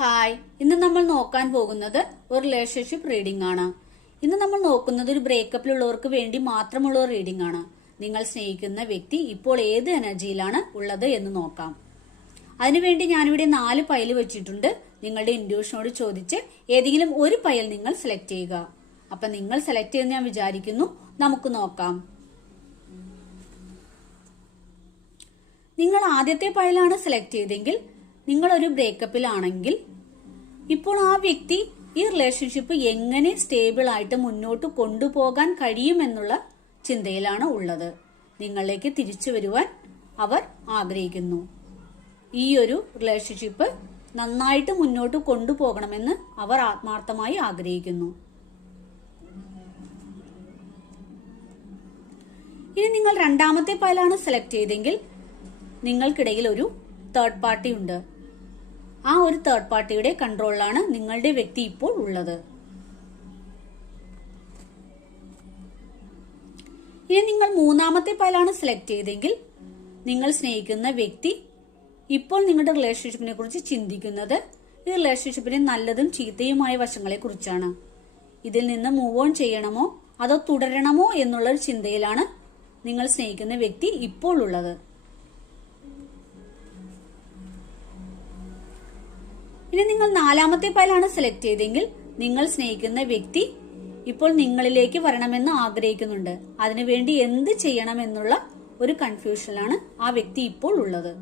Hi, ഇന്ന് നമ്മൾ നോക്കാൻ പോകുന്നത് ഒരു റിലേഷൻഷിപ്പ് റീഡിംഗ് ആണ്. ഇന്ന് നമ്മൾ നോക്കുന്നത് ഒരു ബ്രേക്കപ്പിലുള്ളവർക്ക് വേണ്ടി മാത്രമുള്ള ഒരു റീഡിംഗ് ആണ്. നിങ്ങൾ സ്നേഹിക്കുന്ന വ്യക്തി ഇപ്പോൾ ഏത് എനർജിയിലാണ് ഉള്ളത് എന്ന് നോക്കാം. അതിനുവേണ്ടി ഞാനിവിടെ 4 പൈൽ വെച്ചിട്ടുണ്ട്. നിങ്ങളുടെ ഇൻഡ്യൂഷനോട് ചോദിച്ച് ഏതെങ്കിലും ഒരു പൈൽ നിങ്ങൾ സെലക്ട് ചെയ്യുക. അപ്പൊ നിങ്ങൾ സെലക്ട് ചെയ്യുന്ന ഞാൻ വിചാരിക്കുന്നു. നമുക്ക് നോക്കാം. നിങ്ങൾ ആദ്യത്തെ പൈലാണ് സെലക്ട് ചെയ്തെങ്കിൽ നിങ്ങൾ ഒരു ബ്രേക്കപ്പിലാണെങ്കിൽ ഇപ്പോൾ ആ വ്യക്തി ഈ റിലേഷൻഷിപ്പ് എങ്ങനെ സ്റ്റേബിൾ ആയിട്ട് മുന്നോട്ട് കൊണ്ടുപോകാൻ കഴിയുമെന്നുള്ള ചിന്തയിലാണ് ഉള്ളത്. നിങ്ങളിലേക്ക് തിരിച്ചു വരുവാൻ അവർ ആഗ്രഹിക്കുന്നു. ഈ ഒരു റിലേഷൻഷിപ്പ് നന്നായിട്ട് മുന്നോട്ട് കൊണ്ടുപോകണമെന്ന് അവർ ആത്മാർത്ഥമായി ആഗ്രഹിക്കുന്നു. ഇനി നിങ്ങൾ രണ്ടാമത്തെ പൈലാണ് സെലക്ട് ചെയ്തെങ്കിൽ നിങ്ങൾക്കിടയിൽ ഒരു തേർഡ് പാർട്ടി ഉണ്ട്. ആ ഒരു തേർഡ് പാർട്ടിയുടെ കൺട്രോളിലാണ് നിങ്ങളുടെ വ്യക്തി ഇപ്പോൾ ഉള്ളത്. ഇനി നിങ്ങൾ മൂന്നാമത്തെ പൈലാണ് സെലക്ട് ചെയ്തെങ്കിൽ നിങ്ങൾ സ്നേഹിക്കുന്ന വ്യക്തി ഇപ്പോൾ നിങ്ങളുടെ റിലേഷൻഷിപ്പിനെ കുറിച്ച് ചിന്തിക്കുന്നത് ഈ റിലേഷൻഷിപ്പിന്റെ നല്ലതും ചീത്തയുമായ വശങ്ങളെ കുറിച്ചാണ്. ഇതിൽ നിന്ന് മൂവ് ഓൺ ചെയ്യണമോ അതോ തുടരണമോ എന്നുള്ള ഒരു ചിന്തയിലാണ് നിങ്ങൾ സ്നേഹിക്കുന്ന വ്യക്തി ഇപ്പോൾ ഉള്ളത്. ഇനി നിങ്ങൾ നാലാമത്തെ പൈലാണ് സെലക്ട് ചെയ്തെങ്കിൽ നിങ്ങൾ സ്നേഹിക്കുന്ന വ്യക്തി ഇപ്പോൾ നിങ്ങളിലേക്ക് വരണമെന്ന് ആഗ്രഹിക്കുന്നുണ്ട്. അതിനുവേണ്ടി എന്ത് ചെയ്യണമെന്നുള്ള ഒരു കൺഫ്യൂഷനിലാണ് ആ വ്യക്തി ഇപ്പോൾ ഉള്ളത്.